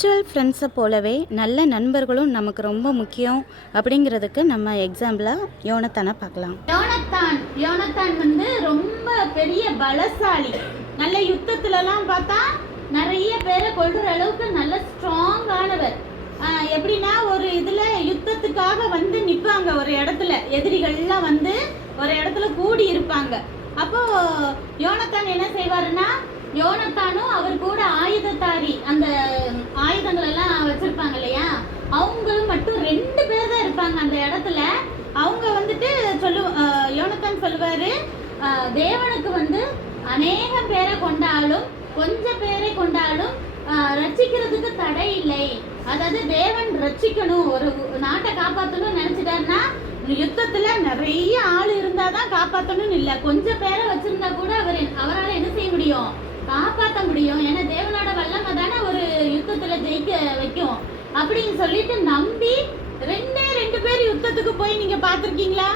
Spiritual ஃப்ரெண்ட்ஸை போலவே நல்ல நண்பர்களும் நமக்கு ரொம்ப முக்கியம் அப்படிங்கிறதுக்கு நம்ம எக்ஸாம்பிளாக யோனத்தானை பார்க்கலாம். யோனத்தான் வந்து ரொம்ப பெரிய பலசாலி. நல்ல யுத்தத்துலலாம் பார்த்தா நிறைய பேரை கொள்கிற அளவுக்கு நல்ல ஸ்ட்ராங்கானவர். எப்படின்னா ஒரு இதில் யுத்தத்துக்காக வந்து நிற்பாங்க, ஒரு இடத்துல எதிரிகள்லாம் வந்து ஒரு இடத்துல கூடி இருப்பாங்க. அப்போது யோனத்தான் என்ன செய்வாருன்னா, யோனத்தானும் அவர் கூட ஆயுதத்தாரி, அந்த ஆயுதங்கள் எல்லாம் வச்சிருப்பாங்க இல்லையா, அவங்களும் மட்டும் 2 பேர் தான் இருப்பாங்க அந்த இடத்துல. அவங்க வந்துட்டு யோனத்தான் சொல்லுவாரு, தேவனுக்கு வந்து அநேக பேரை கொண்டாலும் கொஞ்சம் பேரை கொண்டாலும் ரட்சிக்கிறதுக்கு தடை இல்லை. அதாவது தேவன் ரட்சிக்கணும், ஒரு நாட்டை காப்பாற்றணும்னு நினைச்சிட்டாருன்னா யுத்தத்துல நிறைய ஆள் இருந்தாதான் காப்பாற்றணும்னு இல்லை, கொஞ்சம் பேரை வச்சிருந்தா கூட அவரால் என்ன செய்ய முடியும், காப்பாற்ற முடியும். ஏன்னா தேவனோட வல்லமை தானே ஒரு யுத்தத்துல ஜெயிக்க வைக்கும் அப்படின்னு சொல்லிட்டு நம்பி 2 பேர் யுத்தத்துக்கு போய் நீங்க பார்த்துருக்கீங்களா?